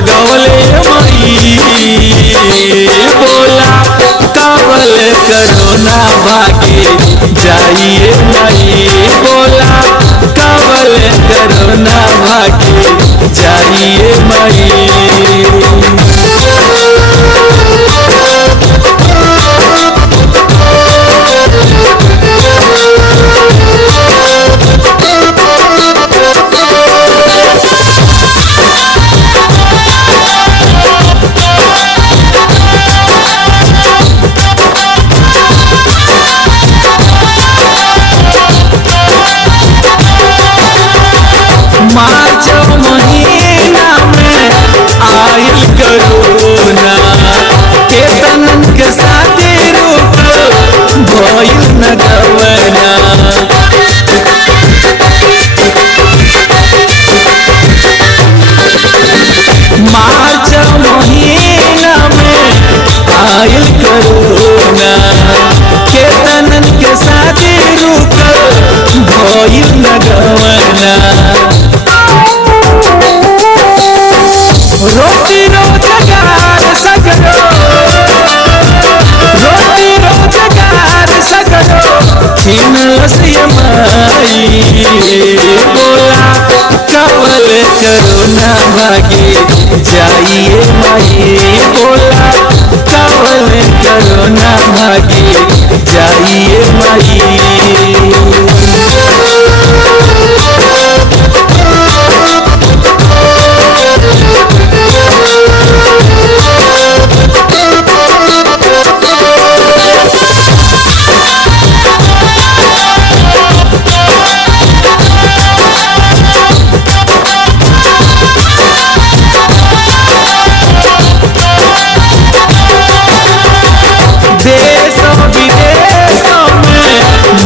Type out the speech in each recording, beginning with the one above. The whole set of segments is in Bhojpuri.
लगौले मई बोला कबल करोना भागे जाइए मई बोला कबल करोना भागे जाइए मई। मार्च महीना में आयल करोना केतनन के साथे रुकल भइल न गवना। मार्च महीना में आयल करोना केतनन के साथे रुकल भइल न गवना। रोटी रोजगार सगरो रोटी रोजगार सगरो छीनलस माई बोला कबल करोना भागे जाइए माई बोला कबल करोना भागे जाइए माई।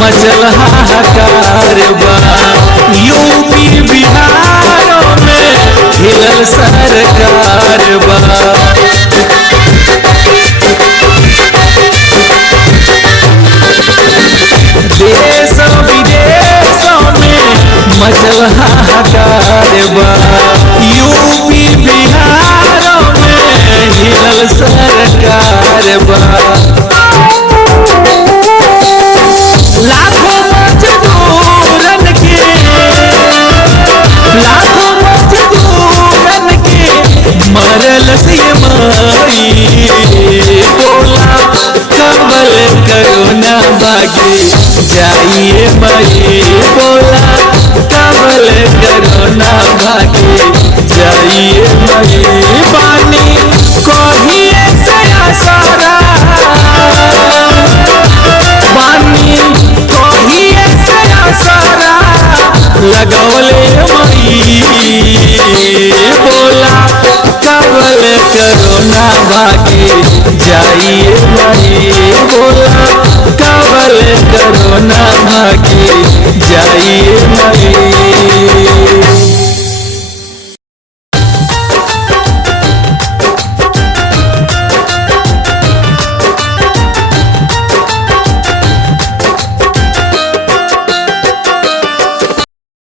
मचल हाहाकार बा यूपी बिहारों में हिलल सरकार बा। देश विदेशों में मचल हाहाकार बा यूपी बिहारों में हिलल सरकार बा। लाखों मजदूरन के मरल से माई बोला कबल करोना भागे जाइए मई बोला कबल करोना भागे जाइए मई। पानी कहिए से आसारा पानी कहिए से आसारा लगौले मई बोला कबल करोना भागे जाइए मई बोला कबल करोना भागे जाइए मई।